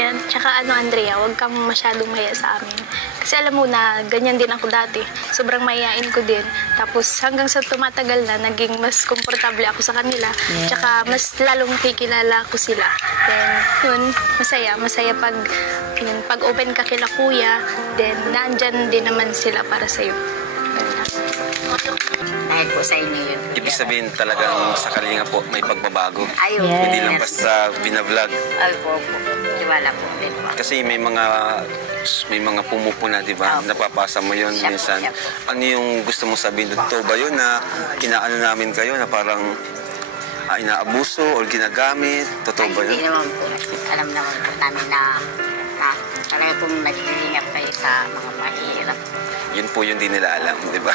Yan. Tsaka Andrea, huwag kang masyadong maya sa amin. Kasi alam mo na, ganyan din ako dati. Sobrang mayayain ko din. Tapos hanggang sa tumatagal na, naging mas komportable ako sa kanila. Yeah. Tsaka mas lalong nakikilala ko sila. Then, yun, masaya. Masaya pag open ka kila kuya, then nandyan din naman sila para sa'yo. Dahil po sa inyo yun. Ibig sabihin talagang sa Kalinga po may pagbabago. Ayun. Yes. Hindi lang basta binablog. Ay po. Tiwala po. Kasi may mga pumupuna, di ba? Napapasa mo yun minsan. Ano yung gusto mo sabihin? Totoo ba yun na inaano namin kayo na parang inaabuso o ginagamit? Totoo ba yun? Hindi naman po. Alam naman po namin na talaga kung nag-iingat kayo sa mga mahirap. Yun po yung di nila alam, di ba?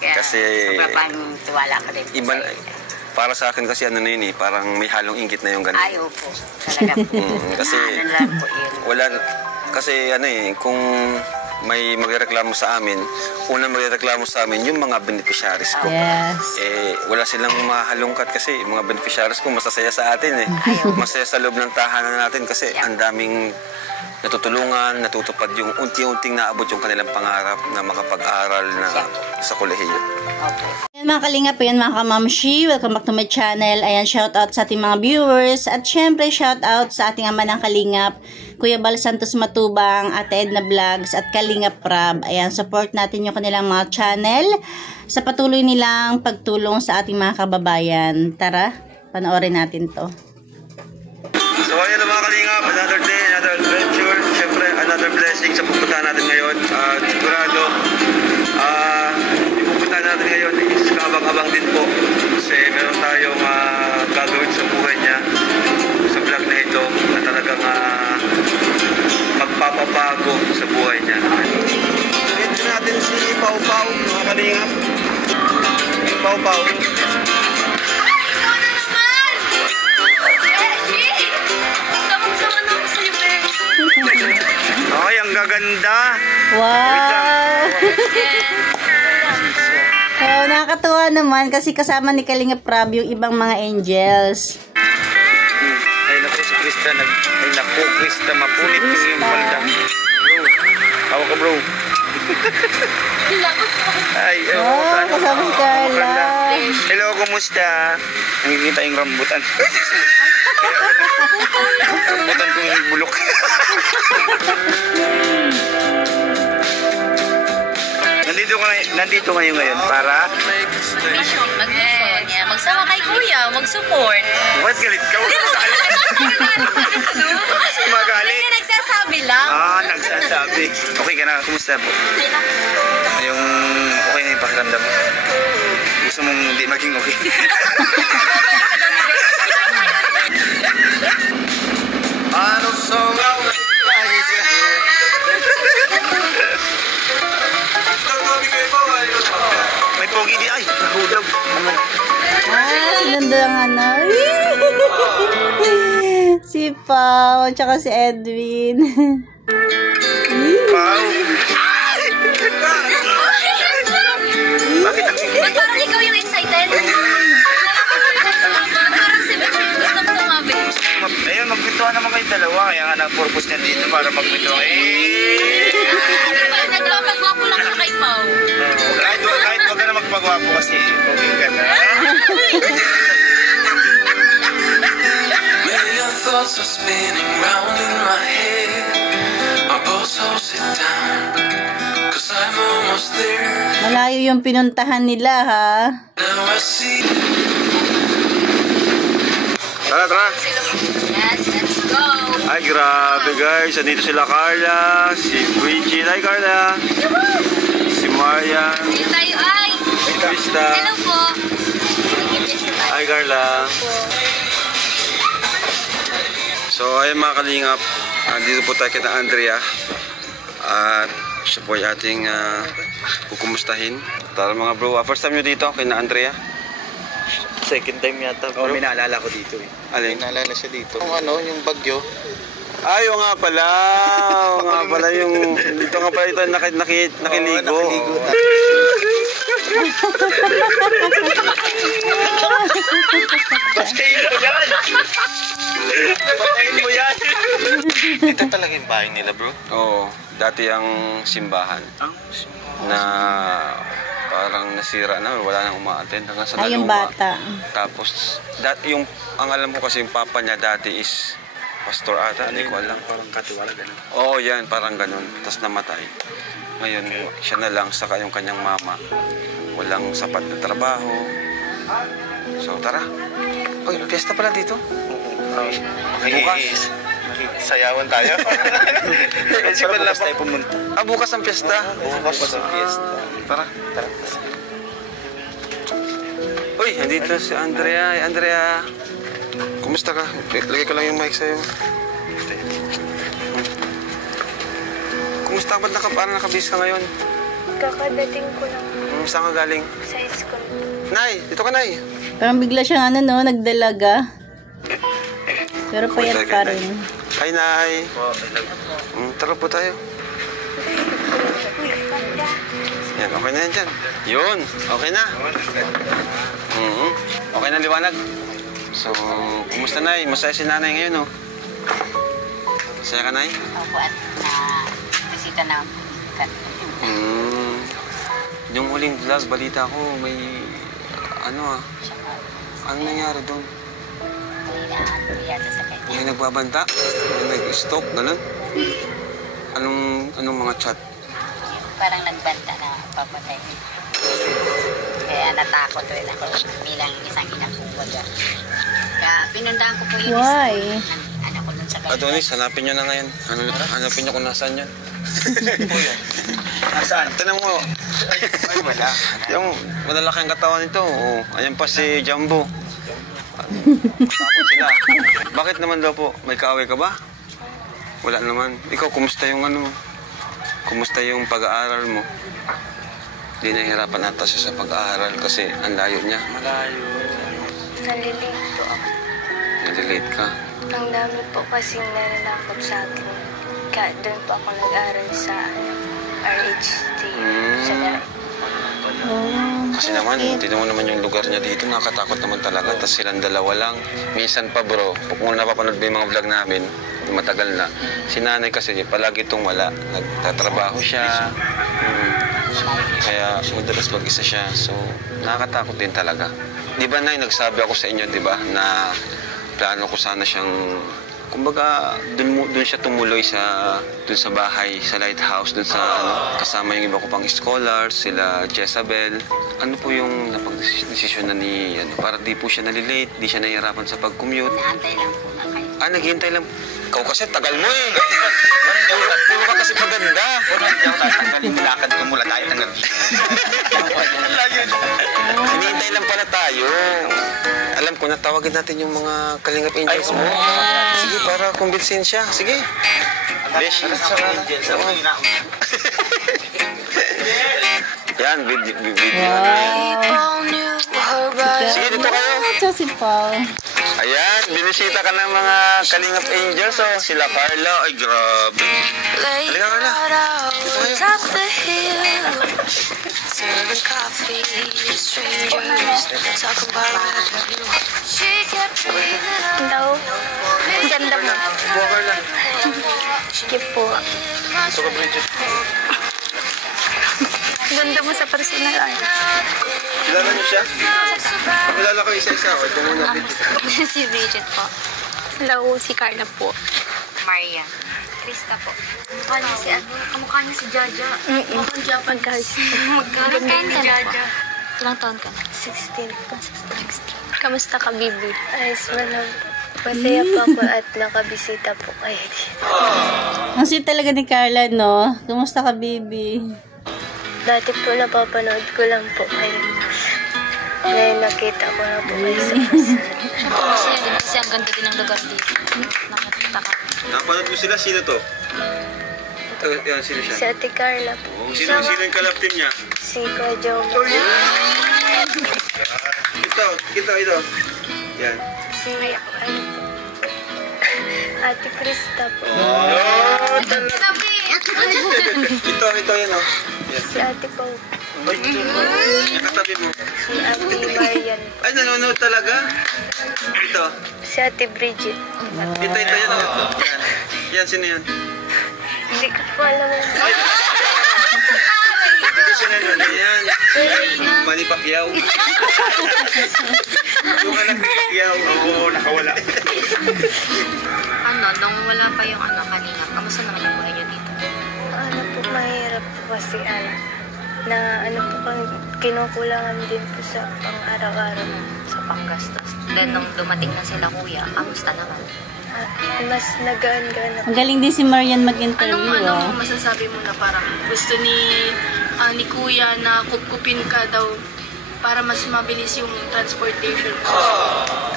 Kasi sobrang tiwala ko din. Para sa akin kasi ano na yun parang may halong inggit na yung ganun. Ay, opo. Talaga po. Kasi kasi kung may magreklamo sa amin, unang magreklamo sa amin yung mga beneficiaries ko. Yes. Wala silang mahalungkat kasi mga beneficiaries ko masasaya sa atin Masaya sa loob ng tahanan natin kasi ang daming natutulungan, natutupad yung unti-unting naabot yung kanilang pangarap na makapag-aral na sa kolehiyo. Ayan mga kalingap, ayan mga kamamshi, welcome back to my channel. Ayan, shout out sa ating mga viewers at syempre shout out sa ating ama ng kalingap, Kuya Bal Santos Matubang, Ate Edna Vlogs at Kalingap Rab. Ayan, support natin yung kanilang mga channel sa patuloy nilang pagtulong sa ating mga kababayan. Tara, panoorin natin to. So ayan mga kalingap, another day, another adventure. Siyempre, another blessing sa pupuntahan natin ngayon. Sigurado, yung pupuntahan natin ngayon is kabang-abang din po. Kasi meron tayong gagawin sa buhay niya, sa vlog na ito, na talagang magpapabago sa buhay niya. Ito natin si Pau Pau, mga kalingap. Pau Pau. Ay, ang gaganda. Wow! Oh, nakakatuwa naman kasi kasama ni Kalingap Rab yung ibang mga angels. Ay, naku, si Krista. Ay, naku, Krista, mapunit yung palda. Bro, hawa ka, bro. Ay, Oh, kasama si Carla. Hello, kumusta? Nakikita yung rambutan. Rambutan kong bulok. Nandito kayo ngayon para Mission, magsama kay Kuya, mag-support. Ba't galit ka? Magalit. Hindi, nagsasabi lang. Nagsasabi. Okay ka na? Kumusta po? Yung okay na yung pakiramdam mo? Gusto mong hindi maging okay? Ano sa may pogi di ay nahulog. Sinunda ang si Pau, tsaka si Edwin. Pau. Bakit parang ikaw yung excited? Parang si Betty yung gusto mo tumabi. Ayun, magpintuan naman kayo dalawa. Kaya nga na-purpose niya dito para magpintuan. Nagpapagwapo lang siya kay Pau. Kahit wag ka na magpagwapo kasi okay ka na. Thoughts are spinning round in my head. My pulse holds it down, 'cause I'm almost there. Malayo yung pinuntahan nila, ha? Now I see. Tara. Yes, let's go. Ay, grabe guys. Andito sila Carla, si Bridget. Hi Carla. Si Maria. Dito tayo ay. Si Krista. Hello po. Hi Carla. So ayun mga kalingap, dito po tayo kita Andrea at siya po yung ating kukumustahin. Tara mga bro, first time nyo dito kina Andrea? Second time yata, bro. May naalala ko dito May Alin? naalala siya dito. Yung bagyo. Ay, nga pala. Yung dito nga pala ito nakiligo. Patayin mo yan! Patayin mo yan! Ito talaga yung bahay nila, bro. Oo, dati ang simbahan na parang nasira na, wala nang uma-attend hanggang sa Ay, yung naluma. bata. Tapos, ang alam ko kasi yung papa niya dati is pastor ata, hindi ko alam. Parang katiwala ganun. Oo, yan, parang ganun. Tapos namatay. Ngayon, siya na lang, saka yung kanyang mama. Walang sapat na trabaho. So, tara. Uy, piyesta pala dito. Bukas. Sayawan tayo. Kasi wala tayo pumunta. Bukas ang piyesta. Bukas ang fiesta. Tara. Uy, andito si Andrea. Hey, Andrea. Kumusta ka? Lagay ko lang yung mic sa'yo. Kumusta ka? Ba't parang nakabis ka ngayon? Kakadating ko lang Saan ka galing? sa school. Nay, dito ka, Nay. Parang bigla siyang nagdalaga. Pero payat pa rin. Hi, Nay. Tara po tayo. Yan, okay na yan dyan. Yun, okay na. Okay na, liwanag. So, kumusta, Nay? Masaya si Nanay ngayon, oh. Masaya ka, Nay? Opo, at bisita na. Yung huling vlog, balita ko, may ano nangyari doon? May nagbabanta? May nag-stalk, gano'n? Anong mga chat? Parang nagbanta na papatay. Kaya natakot rin ako bilang isang inakuwag. Kaya pinundahan ko po yung Why? ano ko dun sa kanila. Adonis, hanapin nyo na ngayon. Hanapin nyo kung nasaan yan. Nasaan? Tanong mo. Ay, wala. Yung malalaki ang katawan nito. Oh, ayan pa si Jumbo. Tapos sila. Bakit naman daw po? May kaaway ka ba? Wala naman. Ikaw, kumusta yung kumusta yung pag-aaral mo? Hindi nahihirapan ata siya sa pag-aaral kasi ang layo niya. Malayo. Nalilate po ako. Nalilate ka. Ang dami po kasing nananakot sa akin. Kaya doon po ako nag-aral sa RHT. Sa Kasi naman, tinan mo naman yung lugar niya dito, nakatakot naman talaga. Tapos silang dalawa lang. Minsan pa bro, kung napapanood mo yung mga vlog namin, matagal na. Si Nanay kasi palagi itong wala. Nagtatrabaho siya. Kaya madalas mag-isa siya. So, nakakatakot din talaga. Di ba, Nay, nagsabi ako sa inyo, di ba, na plano ko sana siyang kumbaga, dun siya tumuloy sa bahay, sa lighthouse, dun sa kasama yung iba ko pang scholars, sila Jezabel. Ano po yung napag-desisyon na ni, para di po siya nalilate, di siya nahihirapan sa pag-commute? Naantay lang po na kayo. Naghihintay lang. Ikaw kasi, tagal mo eh. Puro ka kasi maganda. Tanggalin mo lakad ko mula tayo hanggang dito. Hinihintay lang pala tayo. Alam ko, natawagin natin yung mga Kalingap Angels mo. Sige, para kumbinsin siya. Sige. Beshi. Yan, video. Sige, dito kayo. Ito si Paul. Ayan, binisita ka ng mga Kalingap Angels. Oh. Sila Carla. Ay, grabe. Halika, Carla. Dito kayo. Serving coffee, strangers talking about you. She kept breathing out. Hello. Ang ganda mo. Buwa, Carla. Sige po. Ito ka, Bridget. Ang ganda mo sa personal. Kilala niyo siya? Kilala ko isa-isa. Ito muna, Bridget. Si Bridget po. Hello, si Carla po. Maria. Krista po. Kamukha niya si Jaja. Mukhang Japan guys. Magkaroon ni Jaja. Ilang taon ka na? 16 po. 16. Kamusta ka, Bibi? Ayos mo lang po. Masaya po ako at nakabisita po kayo dito. Ang sweet talaga ni Carla, no? Kumusta ka, baby? Dati po napapanood ko lang po kayo. Ngayon nakita ko na po kayo sa pasal. Kasi ang ganda din ng lugar dito. Nakita ka. Napanood mo sila? Sino to? Yan, sino Si siya? Ate Carla po. Sino yung kalap team niya? Si Kajong. Ito. Yan. Si ano po. Ate Krista po. Ito yan, oh. Yan. Si Ate Pau. Yung katabi mo. Si Ate Marian. Ay, nanonood talaga? Ito. Si Ate Bridget. Ito yan, oh. Marian, sino yun? Hindi ko po alam. Hindi siya nanonood yan. Manny Pacquiao. Yung anak ni Pacquiao. Oo, nakawala. Nung wala pa yung kanina, kamusta naman yung buhay niyo dito? Ano po, mahirap po kasi na po kang kinukulangan din po sa pang-araw-araw. Sa panggastos. Then, nung dumating na sila kuya, kamusta naman? Mas nagaan-gaan Ang galing din si Marian mag-interview, Anong masasabi mo na parang gusto ni Kuya na kupkupin ka daw para mas mabilis yung transportation mo?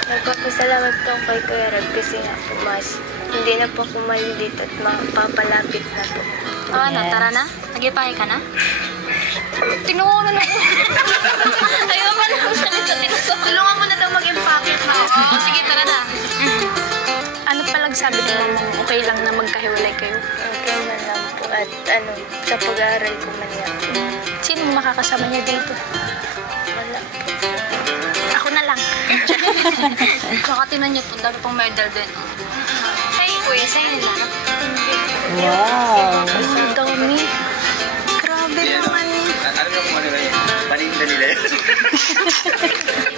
Nagpapasalamat po ako kay Kuya Rab kasi nga po mas hindi na po ako malilito at mapapalapit na po. Tara na? Nagipahe ka na? Tinuunan ako. Ayaw pa na ako salita. Tulungan mo na daw mag-empake. Sige, tara na. Ano palang sabi ko naman, okay lang na magkahiwalay kayo? Okay na lang po at sa pag-aaral ko man yan. Sino makakasama niya dito? Wala po. Ako na lang. Nakatinan niyo po, dami pang medal din. Sa'yo kuya, sa'yo lang. Wow. Ang dami. Grabe naman. Alam mo kung ano na yan? Paninda nila yan.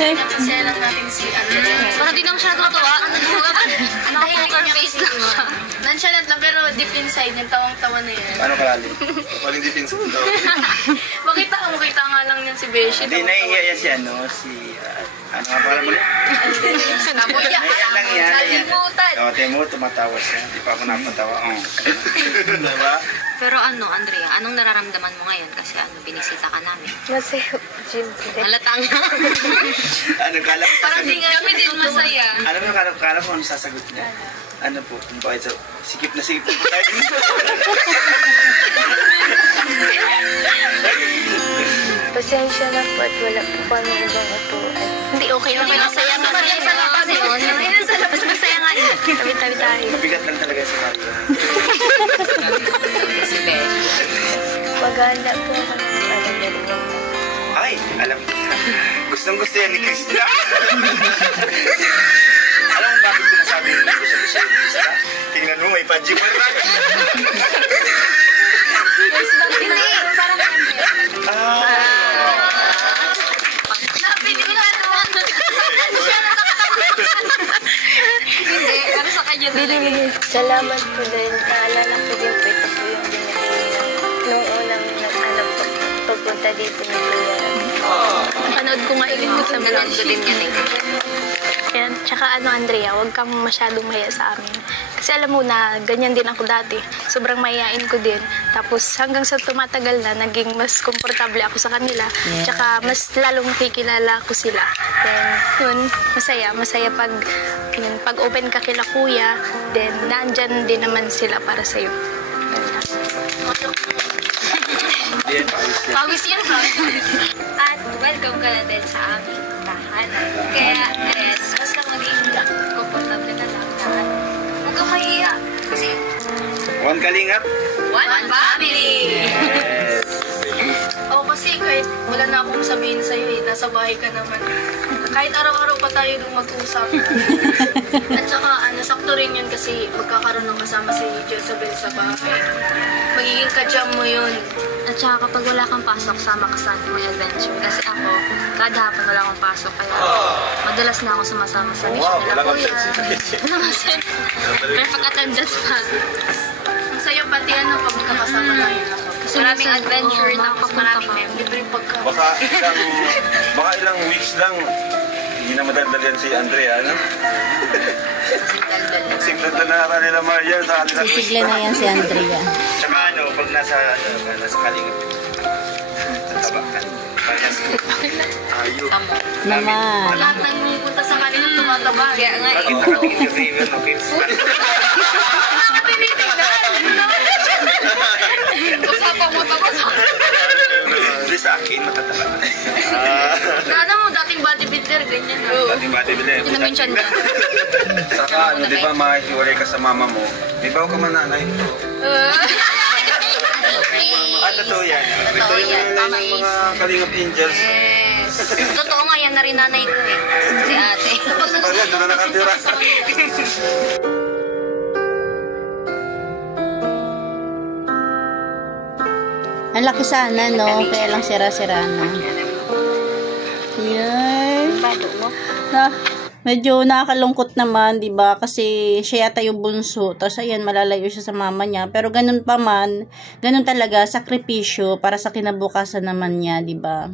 Kasi lang natin si Para di naman siya natutuwa. Naka-poker face lang siya. nonchalant lang pero deep inside, nagtawang-tawa na yan. Paano kalali? Paling defense daw. Makita nga lang yan si Beshi. Hindi, naiiya yan si ano nga pala mo? Nabuya. Naiiya lang yan. Nalimutan. Temo, tumatawa siya. Hindi pa ako napatawa. Diba? Pero Andrea, anong nararamdaman mo ngayon? Kasi binisita ka namin. Masaya po, Jim. Halatang. Ano, kala ko Parang di sasagot. nga kami din masaya. Alam mo, kala ko ano sasagot niya. Ano po, kung bakit sikip na sikip po tayo. Pasensya na po at wala po kami ibang upuan. Hindi, okay lang. Masaya nga. Mas masaya nga yun. Tabi-tabi tayo. Mabigat lang talaga si Mario. Si Beshi. Maganda po ako. Ay, alam ko. Gustong gusto yan ni Krista. Alam mo bakit ko nasabi yung gusto ni Krista? Tingnan mo, may pajibar na. Hindi, parang Hindi, pero sa kanya talaga. Salamat po dahil naalala ko din po ito po yung binigay nung unang pagpunta dito ni Kuya. Panood ko nga ilin mo sa Nanood ko din yan eh. Yan. Tsaka Andrea, huwag kang masyadong maya sa amin. Kasi alam mo na, ganyan din ako dati. Sobrang mayayain ko din. Tapos hanggang sa tumatagal na, naging mas komportable ako sa kanila. Yeah. Tsaka mas lalong kikilala ko sila. Then, yun, masaya. Masaya pag open ka kila Kuya, then nandyan din naman sila para sa'yo. Pawis yan ha. At welcome ka na din sa aming tahanan. Kaya, basta maging komportable ka lang na huwag kang mahiya. Kasi, One kalingap. one family! Ako kasi kahit wala na akong sabihin sa'yo nasa bahay ka naman. Kahit araw-araw pa tayo nung mag-usap. At saka sakto rin yun kasi magkakaroon ng kasama si Jezebel sa bahay. Magiging kadyam mo yun. At saka kapag wala kang pasok, sama ka sa may adventure. Kasi ako, kada hapon wala akong pasok. Kaya madalas na ako sumasama sa mission nila. Wala kang Kuya. sense. Wala kang sense. Perfect attendance pa. Ang sayo pati pag magkakasama tayo. Kasi Maraming minsan, adventure oo, tapos maraming libreng pagkain. Baka ilang weeks lang, hindi na madaldal yan si Andrea, ano? Siglan na nata nila Marian sa kanila. Sisigla na yan si Andrea. Tsaka pag nasa kalingap, tatabakan. Ayun. Naman. Lahat ng punta sa kanila tumataba. Kaya nga eh. Bakit nakatingin yung river ng kids? Usapan mo tapos. Hindi sa akin, matataba. Ano mo, dating bodybuilder, ganyan. Dating bodybuilder. Yun ang mention niya. Saka, ano, di ba makikiwalay ka sa mama mo? Di ba ako mananay? Totoo yan. Ito yung nanay ng mga Kalingap Angels. Yes. Totoo nga yan na rin nanay ko eh. Si ate. Doon na nakatira. Ang laki sana, no? Kaya lang sira-sira na. Yan. Medyo nakakalungkot naman, 'di ba? Kasi siya yata yung bunso. Tapos ayan, malalayo siya sa mama niya. Pero ganun pa man, ganun talaga, sakripisyo para sa kinabukasan naman niya, 'di ba?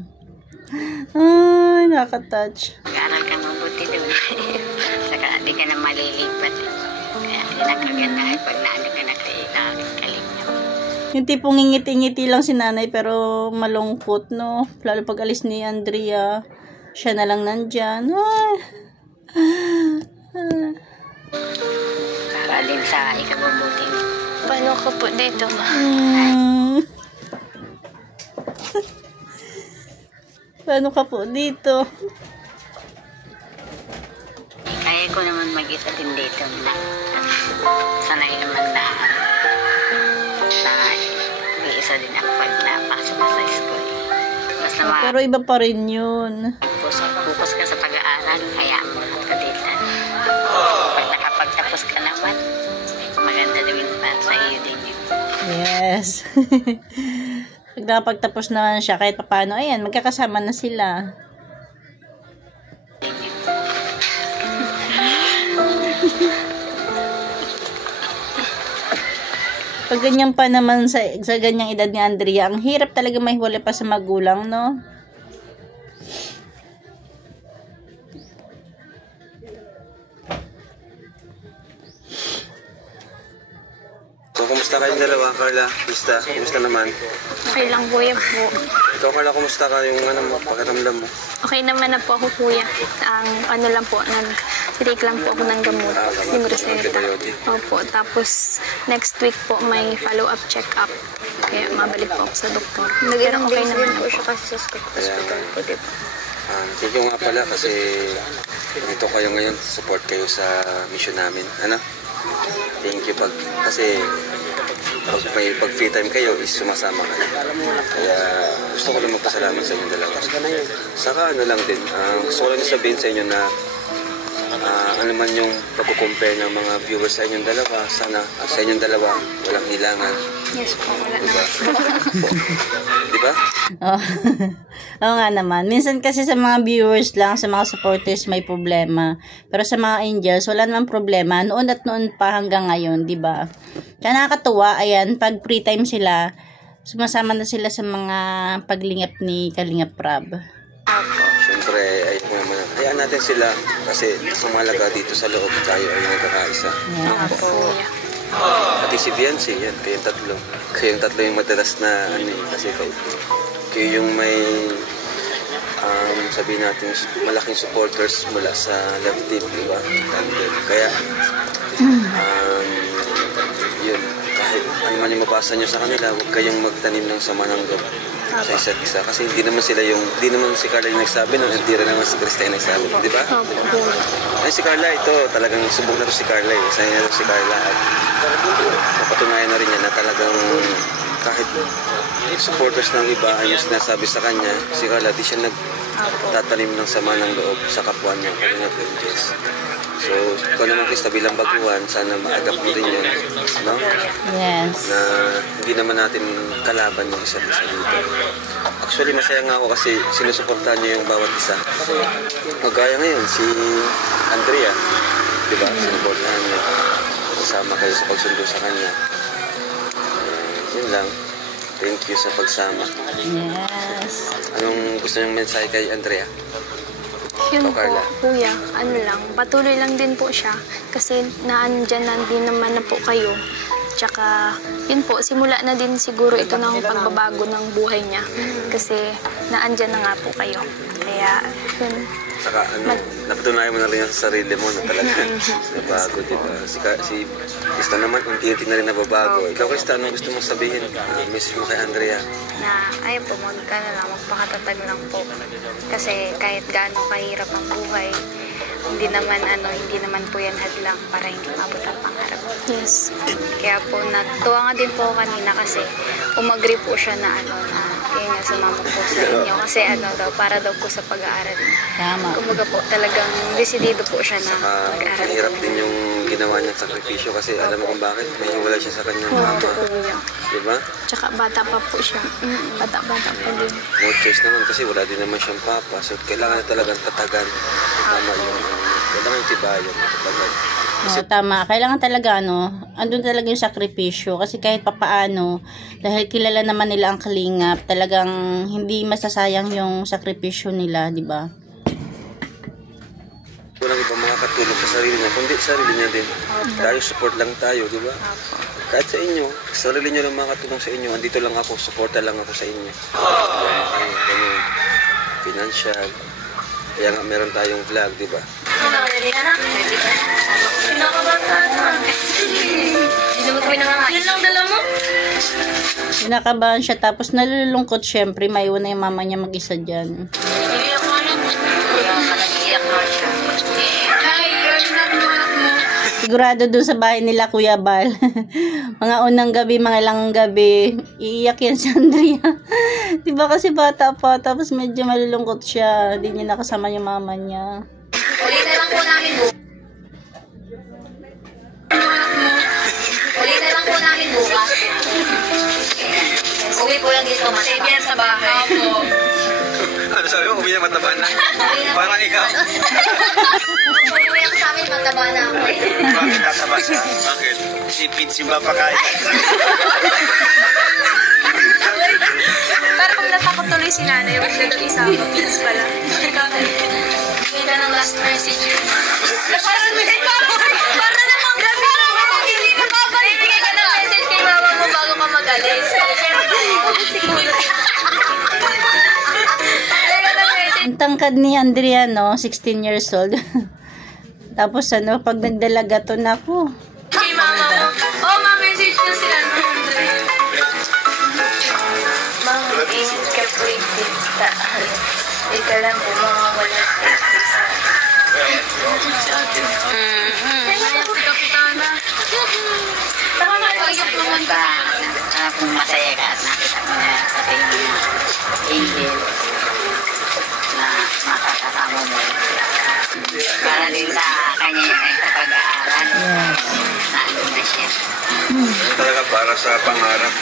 Ay, nakaka-touch. Mag-aaral ka mabuti doon. Saka di ka na malilipat. Kaya kinakagandahan pag naano ka na kaling. Yung tipong ngingiti-ngiti lang si nanay pero malungkot, no? Lalo pag alis ni Andrea, siya na lang nandyan. Ay. Para din sa ikabubuti. Paano ka po dito, ma? Paano ka po dito? Kaya ko naman mag-isa din dito na sanay naman na isa din ako pag napasok sa school. Basta Pero iba pa rin yun. focus ka sa pag-aaral, kaya ka dito. Pag nakapagtapos ka naman, maganda din pa sa iyo din yun. Yes. Pag nakapagtapos naman siya, kahit paano, ayan, magkakasama na sila. Pag ganyan pa naman sa ganyang edad ni Andrea, ang hirap talaga mahiwalay pa sa magulang, no? So, kumusta kayong dalawa, Carla? Kumusta naman? Okay lang, kuya po. Ikaw, Carla, kumusta ka yung pakiramdam mo? Okay naman na po ako, kuya. Ang ano lang po, nag-take lang po ako ng gamot. Yung reseta. Opo. Tapos, next week po may follow-up check-up. Kaya mabalik po ako sa doktor. Pero okay naman po siya kasi sa hospital po, di ba? Thank you nga pala kasi dito kayo ngayon, support kayo sa mission namin. Ano? Thank you kasi pag free time kayo is sumasama kayo. Kaya gusto ko lang magpasalamat sa inyong dalawa. Saka ano lang din, gusto ko lang sabihin sa inyo na ano man yung pag-compare ng mga viewers sa inyong dalawa, sana sa inyong dalawa walang hilangan. Yes po, wala na. Diba? Oh. Oo nga naman. Minsan kasi sa mga viewers lang, sa mga supporters may problema. Pero sa mga angels, wala namang problema. Noon at noon pa hanggang ngayon, di ba? Kaya nakakatuwa, ayan, pag free time sila, sumasama na sila sa mga paglingap ni Kalingap Rab. Siyempre, hayaan natin sila kasi sumalaga dito sa loob tayo ay nagkakaisa. Yeah. Pati si Viancy, yan, kayong tatlo. Kayong tatlo yung madalas na kasi kayo yung may sabihin natin malaking supporters mula sa love team, diba? Kaya yun, kahit ano man yung mabasa nyo sa kanila, huwag kayong magtanim ng sama ng loob sa isa't isa. Kasi hindi naman si Carla yung nagsabi, hindi rin naman si Krista yung nagsabi, di ba? Ay, si Carla, ito, talagang subok na ito si Carla eh. Sanay na ito si Carla at napatunayan na rin niya na talagang kahit supporters ng iba ay yung sinasabi sa kanya, si Carla, di siya nagtatanim ng sama ng loob sa kapwa niya, Kalingap Angels. So, ikaw naman, Krista, bilang baguhan, sana ma-adapt mo din yun, no? Yes. Na hindi naman natin kalaban yung isa't isa dito. Actually, masaya nga ako kasi sinusuportahan niyo yung bawat isa. Magaya ngayon, si Andrea, di ba? Sinuportahan niyo. Kasama kayo sa pagsundo sa kanya. Yun lang. Thank you sa pagsama. Yes. Anong gusto niyong mensahe kay Andrea? Yun po, kuya, ano lang, patuloy lang din po siya kasi naandyan na din naman na po kayo. Tsaka, yun po, simula na din siguro ito ng pagbabago ng buhay niya kasi naandyan na nga po kayo. Kaya, yun. Saka, napatunayan mo na rin sa sarili mo na talaga nabago, di ba? Si Krista naman, unti-unti na rin nababago. Ikaw, Krista, anong gusto mong sabihin? Message mo kay Andrea? Na ayun po, magpakatatag lang po. Kasi kahit gaano kahirap ang buhay, hindi naman po yan hadlang para hindi mabot ang pangarap. Yes. Kaya po, natuwa nga din po kanina kasi umagri po siya na yun nga, sumama po sa inyo. Kasi para daw po sa pag-aaral. Tama. Kumbaga po, talagang desidido po siya na mag-aaral. Mahirap din yung ginawa niyang sakripisyo kasi alam mo kung bakit may hiwalay siya sa kanyang mama. Di ba? Tsaka bata pa po siya. Bata-bata pa din. No choice naman kasi wala din naman siyang papa. So, kailangan talagang tatagan. Tama yung, kailangan tibayan, tatagan. Oo, tama. Kailangan talaga, andun talaga yung sakripisyo. Kasi kahit papaano, dahil kilala naman nila ang Kalingap, talagang hindi masasayang yung sakripisyo nila, di ba? Walang ibang makakatulong sa sarili niya, kundi sarili niya din. Tayo, support lang tayo, di ba? Kahit sa inyo, sarili niyo lang makakatulong sa inyo. Andito lang ako, supporta lang ako sa inyo. Ganun, financial. Kaya nga meron tayong vlog, di ba? Yan lang dala mo? Kinakabahan siya, tapos nalulungkot syempre, maiwan na yung mama niya mag-isa dyan. Iiyak mo lang. Iyak na siya. Ay, ano mo? Sigurado dun sa bahay nila, Kuya Bal. Mga unang gabi, mga ilang gabi, iiyak yan si Andrea. Diba kasi bata pa, tapos medyo malulungkot siya. Hindi niya nakasama yung mama niya. Ulitin lang po namin bukas. Ulitin lang po namin bukas. Uwi po yan dito, Save yan sa bahay. Opo. Ano sabi mo? Uwi na mataba na? Parang ikaw. Uwi yan sa amin, mataba na ako eh. Bakit tataba siya? Bakit? Sipid, simba pa kain. Parang kung natakot tuloy si nanay, huwag na daw isama. Please pala. Hindi na ng last message. Para namang hindi na babalik. Bigay ka ng message kay mama mo bago ka magaling. Ang tangkad ni Andrea, 16 years old. Tapos pag nagdalaga to, naku. Kay mama mo. Oh, ma-message na si Andre. Mama, ingat ka po ikita. Ika lang po mga walang ekisa. Si Kapitana. Tama na po yung Ba, kung masaya ka at nakita mo na sa tingin mo, Angel, na makakasama mo. Para din sa kanya yung sa pag-aaral. Naano na siya. Talaga para sa pangarap.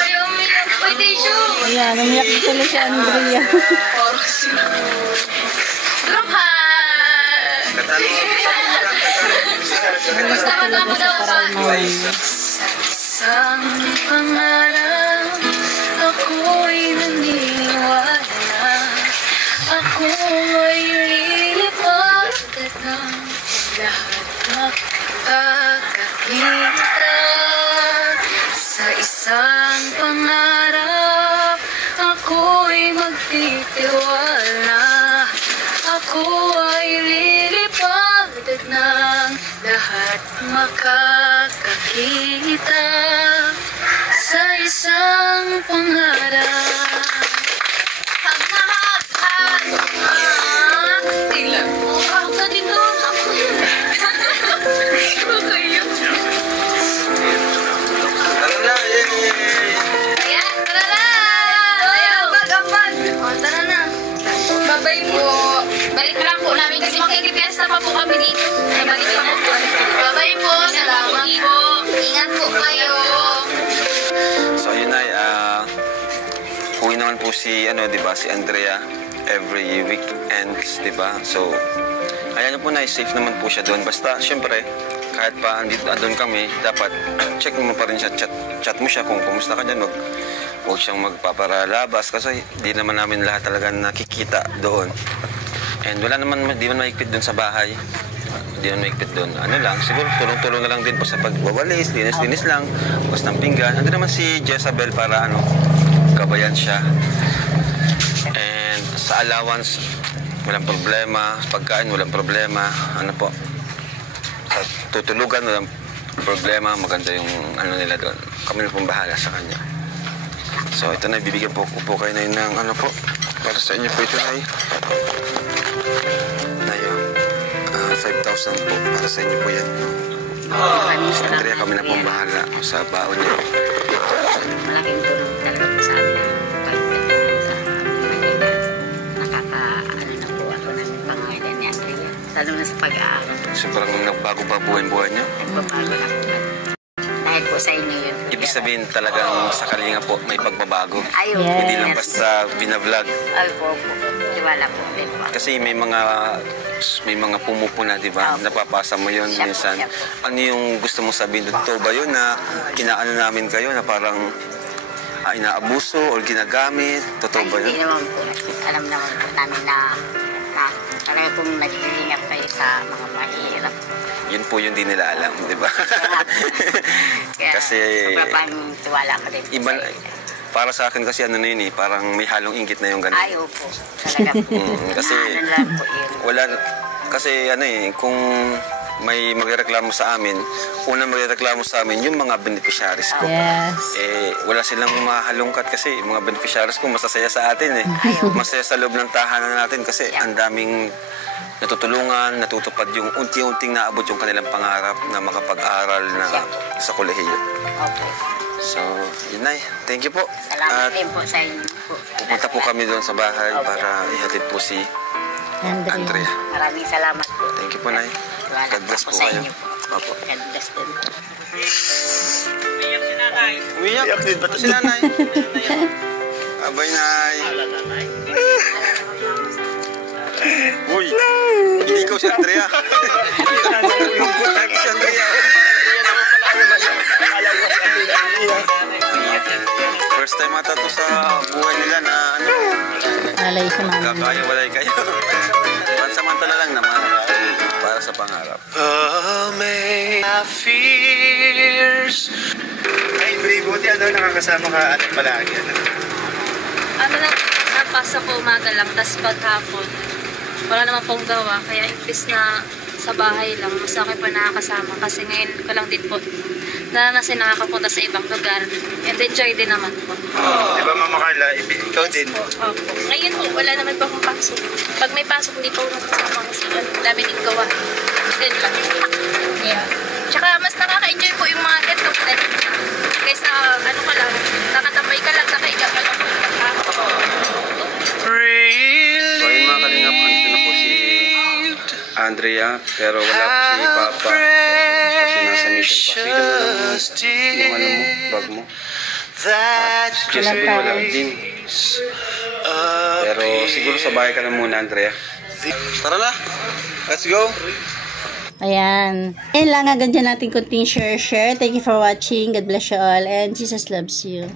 Ayaw umiyak. Uy, tissue. Ayan, umiyak tuloy si Andrea. Tama-tama daw pa. Isang pangarap, ako'y naniniwala. Ako ay lilipad at ang lahat makakakita. Sa isang pangarap, ako'y magtitiwala. Ako ay lilipad at ng lahat makakakita. Sa isang pangarap. Tingnan mo. Ako na din doon. Ako yun. Ano na? Ayan, tara na! Ayan, bag-abag. O, tara na. Babay po. Balik lang po namin kasi makikipiesta pa po kami dito. Ay, balik pa po. Babay po. Salamat po. Ingat po kayo. So yun ay, uwi naman po si, di ba, si Andrea every weekends, di ba? So, kaya po na, safe naman po siya doon. Basta, syempre, kahit pa andun kami, dapat check mo pa rin siya, chat mo siya kung kumusta ka dyan, huwag siyang magpaparalabas kasi di naman namin lahat talaga nakikita doon. And wala naman, di naman maigpit doon sa bahay. Di naman maigpit doon. Ano lang, siguro tulong-tulong na lang din po sa pagwawalis, linis-linis lang, bukas ng pinggan. Ando naman si Jezabel para gabayan siya. And sa allowance, walang problema. Sa pagkain, walang problema. Ano po, sa tutulugan, walang problema. Maganda yung nila doon. Kami na pong bahala sa kanya. So ito na, bibigyan po kayo na yun ng para sa inyo po ito na 5,000 po para sa inyo po yan. Sa Andrea, kami na pong bahala sa baon niya. Malaking tulong talaga po sa amin. Nakaka-ano na po ako ng pangalan niya. pag-aaral. Sobrang nagbago pa buhay niyo. Nagbabago lang po. Dahil po sa inyo yun. Ibig sabihin talagang sa Kalinga po may pagbabago. Ayun. Yes. Hindi lang basta binablog. Ay po. Tiwala po din po. Kasi may mga pumupuna, di ba? Napapasa mo yun Siya po, minsan. siya po. Ano yung gusto mo sabihin? Totoo ba yun na inaano namin kayo na parang inaabuso or ginagamit? Totoo ba Hindi yun? naman po. Alam naman po namin na talaga pong nag-iingat kayo sa mga mahirap. Yun po yung di nila alam, di ba? Kaya, Kasi sobrang tiwala ko din po iba, sa inyo. para sa akin kasi ano na yun parang may halong inggit na yung ganun. Ayaw po. Talaga po. Kasi Ano lang po yun. wala, kasi kung may magreklamo sa amin, unang magreklamo sa amin yung mga beneficiaries ko. Yes. Wala silang mahalungkat kasi yung mga beneficiaries ko masasaya sa atin Masaya sa loob ng tahanan natin kasi ang daming natutulungan, natutupad yung unti-unting naabot yung kanilang pangarap na makapag-aral na sa kolehiyo. Opo. So, yun na. Thank you po. Salamat At din po sa inyo po. pupunta po kami doon sa bahay para ihatid po si Andrea. Maraming salamat po. Thank you po, Nay. Tiwala God bless po po sa kayo. inyo po. Opo. God bless din po. Umiyak din ba ito si Nanay? Abay, Nay. Uy, hindi ko si Andrea. Si Andrea. First time ata to sa buhay nila na Alay si mama. kakaya-walay kayo. Pansamantala lang naman para sa pangarap. Amay my fears. Ay, buti nakakasama ka at palagi. Ano lang, napasa ko umaga lang, tas paghapon. Wala naman pong gawa, kaya imbis na sa bahay lang, mas okay pa nakakasama. Kasi ngayon ko lang din po naranasin nakakapunta sa ibang lugar. And enjoy din naman po. Di ba, Mama Carla, ikaw din? Opo. Ngayon po, wala naman po akong pasok. Pag may pasok, hindi po nakasama kasi ang dami din gawa. Din lang. Yeah. Tsaka mas nakaka-enjoy po yung mga ganito. Kaysa ano ka lang, nakatambay ka lang, nakaiga ka lang. So ayun mga kalingap, andito na po si Andrea, pero wala po si Papa. Kasi nasa mission pa. Sige mo lang yung bag mo. At Jesse wala din. Pero siguro sa bahay ka na muna, Andrea. Tara na, let's go. Ayan. Ayan lang, agad dyan natin kunting share. Thank you for watching. God bless you all. And Jesus loves you.